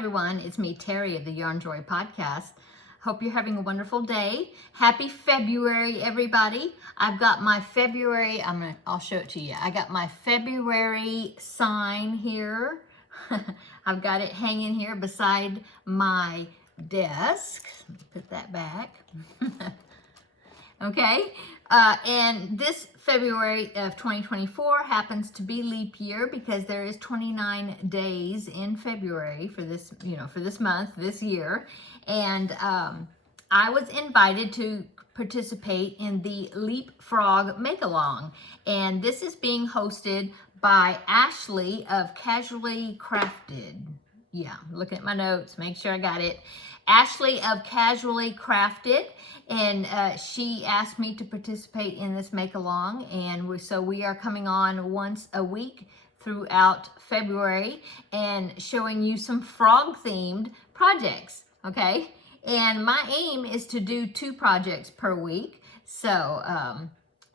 everyone, it's me, Terri of the Yarn Joy Podcast. Hope you're having a wonderful day. Happy February, everybody. I've got my February, I'll show it to you. I got my February sign here. I've got it hanging here beside my desk. Put that back. Okay, and this February of 2024 happens to be leap year because there is 29 days in February for this, for this month, this year. And I was invited to participate in the Leapfrog Make-Along. And this is being hosted by Ashley of Casually Crafted. Yeah, looking at my notes, make sure I got it. Ashley of Casually Crafted, and she asked me to participate in this make-along, and so we are coming on once a week throughout February and showing you some frog-themed projects, okay? And my aim is to do 2 projects per week, so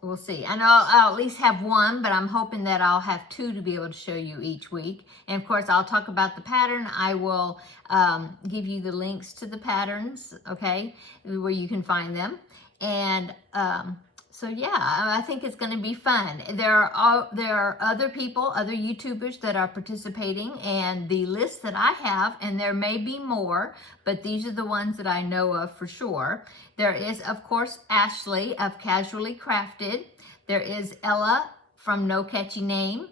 we'll see. And I'll at least have 1, but I'm hoping that I'll have 2 to be able to show you each week. And of course, I'll talk about the pattern. I will give you the links to the patterns, okay, where you can find them. And so yeah, I think it's going to be fun. There are other people, other YouTubers that are participating, and the list that I have, and there may be more, but these are the ones that I know of for sure. There is, of course, Ashley of Casually Crafted. There is Ella from No Catchy Name.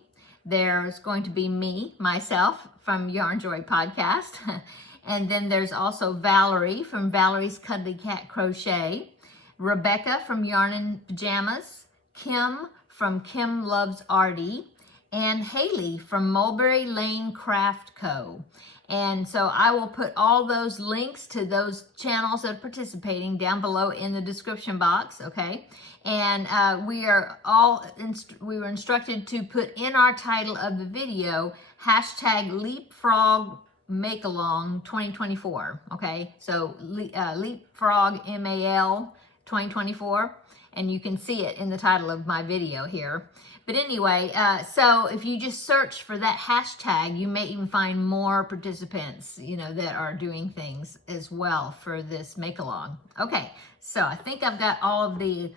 There's going to be me, myself, from Yarn Joy Podcast. And then there's also Valerie from Valerie's Cuddly Cat Crochet. Rebecca from Yarn and Pajamas, Kim from Kim Loves Artie, and Haley from Mulberry Lane Craft Co. And so I will put all those links to those channels that are participating down below in the description box, okay? And we were instructed to put in our title of the video, #Leapfrog Make-Along 2024, okay? So Leapfrog MAL 2024, and you can see it in the title of my video here. But anyway, so if you just search for that hashtag, you may even find more participants, that are doing things as well for this make-along. Okay, so I think I've got all of the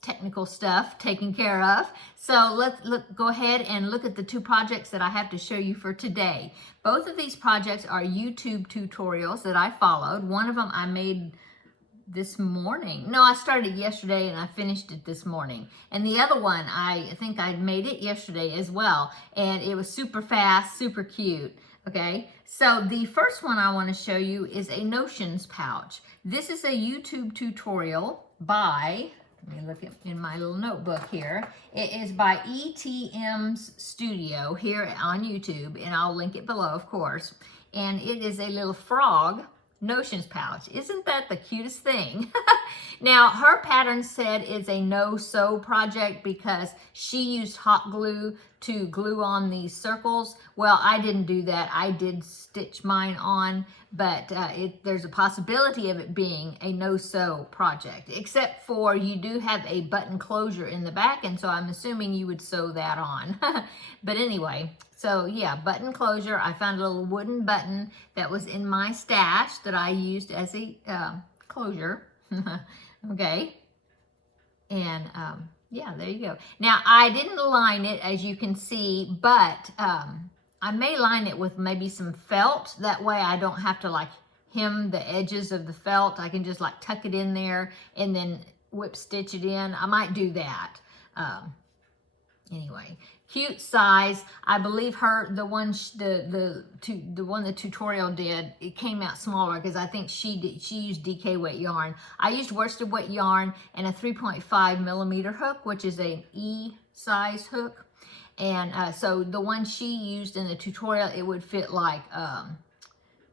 technical stuff taken care of. So let's go ahead and look at the 2 projects that I have to show you for today. Both of these projects are YouTube tutorials that I followed. One of them I made this morning. No, I started yesterday and I finished it this morning. And the other one, I think I made it yesterday as well. And it was super fast, super cute. Okay, so the first one I want to show you is a Notions pouch. This is a YouTube tutorial by, let me look in my little notebook here. It is by ETM's Studio here on YouTube, and I'll link it below, of course. And it is a little frog Notions pouch. Isn't that the cutest thing? Now, her pattern said it's a no-sew project because she used hot glue to glue on these circles. Well, I didn't do that. I did stitch mine on, but there's a possibility of it being a no-sew project, except for you do have a button closure in the back, and so I'm assuming you would sew that on. But anyway, so yeah, button closure. I found a little wooden button that was in my stash that I used as a closure. Okay, and yeah, there you go. Now, I didn't line it, as you can see, but I may line it with maybe some felt. That way I don't have to hem the edges of the felt. I can just tuck it in there and then whip stitch it in. I might do that. Anyway, cute size. I believe the one the tutorial did, it came out smaller because I think she used DK weight yarn. I used worsted weight yarn and a 3.5 millimeter hook, which is an E size hook. And so the one she used in the tutorial, it would fit like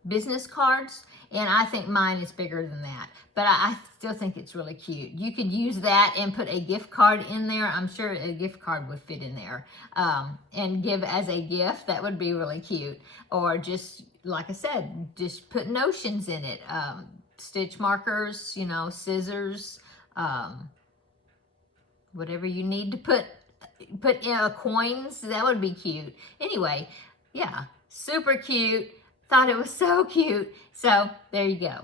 business cards. And I think mine is bigger than that. But I still think it's really cute. You could use that and put a gift card in there. I'm sure a gift card would fit in there. And give as a gift. That would be really cute. Or just, like I said, just put notions in it. Stitch markers, scissors. Whatever you need to put in coins. That would be cute. Anyway, yeah. Super cute. Thought it was so cute. So there you go.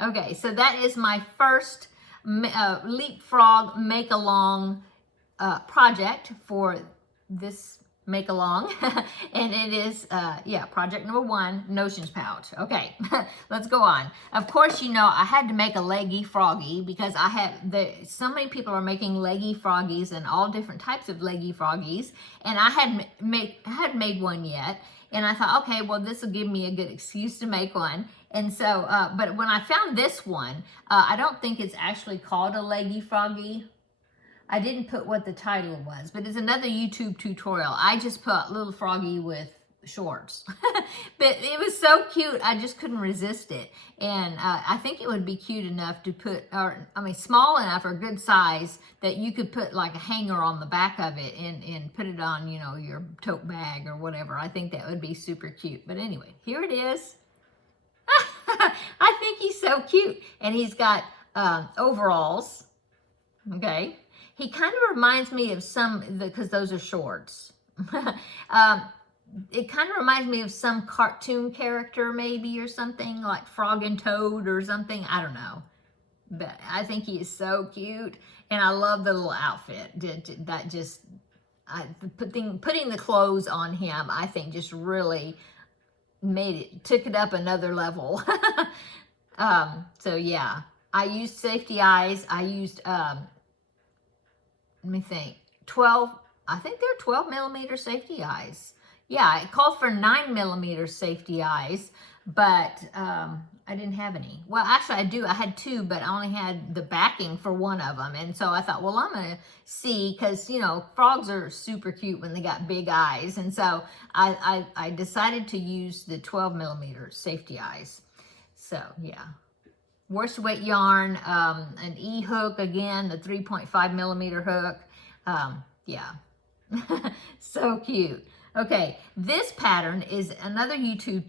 Okay, so that is my first leapfrog make-along project for this make-along. And it is, yeah, project number 1, Notions pouch. Okay, let's go on. Of course, you know, I had to make a leggy froggy because I had, so many people are making leggy froggies and all different types of leggy froggies. And I hadn't made one yet. And I thought, okay, well, this will give me a good excuse to make one. And so, but when I found this one, I don't think it's actually called a leggy froggy. I didn't put what the title was, but it's another YouTube tutorial. I just put little froggy with shorts. But it was so cute, I just couldn't resist it. And I think it would be cute enough to put, or I mean, small enough or good size that you could put like a hanger on the back of it and put it on, you know, your tote bag or whatever. I think that would be super cute. But anyway, here it is. I think he's so cute. And he's got overalls, okay? He kind of reminds me of some, because those are shorts. It kind of reminds me of some cartoon character maybe or something, like Frog and Toad or something. I don't know. But I think he is so cute. And I love the little outfit. That just, putting the clothes on him, I think just really took it up another level. So yeah, I used safety eyes. I used, let me think, 12, I think they're 12 millimeter safety eyes. Yeah, it called for 9mm safety eyes, but I didn't have any. Well, actually I do, I had 2, but I only had the backing for one of them. And so I thought, well, I'm gonna see, because, you know, frogs are super cute when they got big eyes. And so I decided to use the 12mm safety eyes. So yeah. Worsted weight yarn, an E-hook again, the 3.5mm hook. Yeah, so cute. Okay, this pattern is another YouTube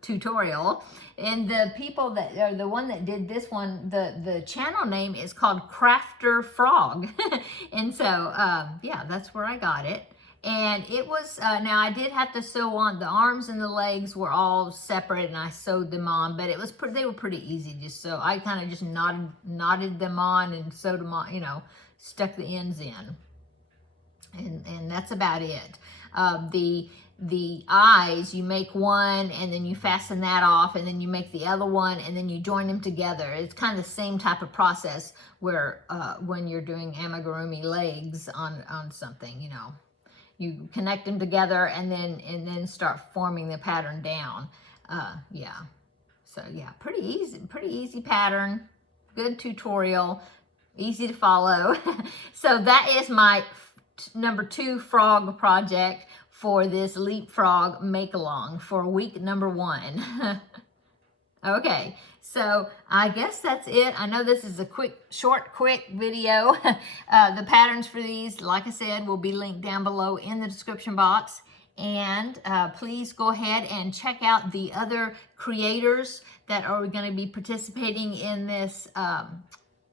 tutorial, and the people that are the one that did this one, the channel name is called Crafter Frog, and so yeah, that's where I got it. And it was, now I did have to sew on, the arms and the legs were all separate and I sewed them on, but it was, they were pretty easy just sew. I kind of just knotted them on and sewed them on, you know, stuck the ends in. And that's about it. The eyes, you make one and then you fasten that off and then you make the other one and then you join them together. It's kind of the same type of process where, when you're doing amigurumi legs on something, you know. You connect them together and then start forming the pattern down. Yeah. So yeah, pretty easy pattern. Good tutorial, easy to follow. So that is my number 2 frog project for this leapfrog make along for week number 1. Okay, so I guess that's it. I know this is a short, quick video. The patterns for these, like I said, will be linked down below in the description box. And please go ahead and check out the other creators that are going to be participating in this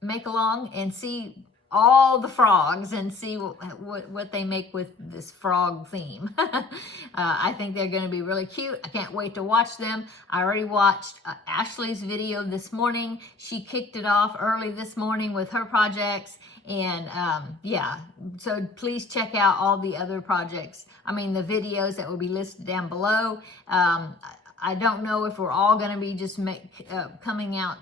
make along and see all the frogs and see what they make with this frog theme. I think they're going to be really cute. I can't wait to watch them. I already watched Ashley's video this morning. She kicked it off early this morning with her projects. And yeah, so please check out all the other projects. I mean, the videos that will be listed down below. I don't know if we're all going to be just coming out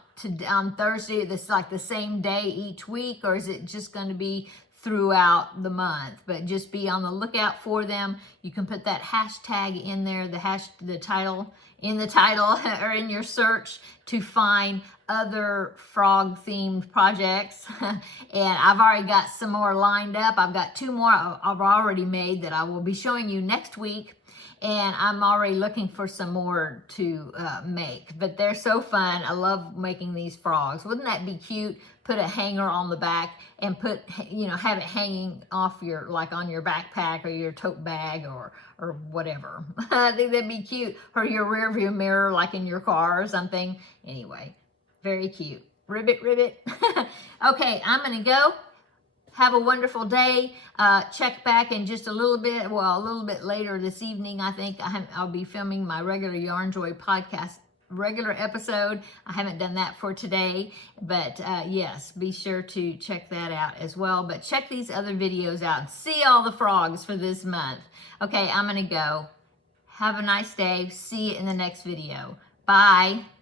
on Thursday, this like the same day each week, or is it just going to be throughout the month? But just be on the lookout for them. You can put that hashtag in there, the title or in your search to find other frog themed projects. And I've already got some more lined up. I've got 2 more I've already made that I will be showing you next week. And I'm already looking for some more to make. But they're so fun. I love making these frogs. Wouldn't that be cute? Put a hanger on the back and put, you know, have it hanging off your, like on your backpack or your tote bag or whatever. I think that'd be cute. Or your rear view mirror, like in your car or something. Anyway, very cute. Ribbit, ribbit. Okay, I'm going to go. have a wonderful day. Check back in just a little bit later this evening. I think I'll be filming my regular Yarn Joy podcast regular episode. I haven't done that for today, but yes, be sure to check that out as well. But check these other videos out and see all the frogs for this month. Okay, I'm gonna go. Have a nice day. See you in the next video. Bye.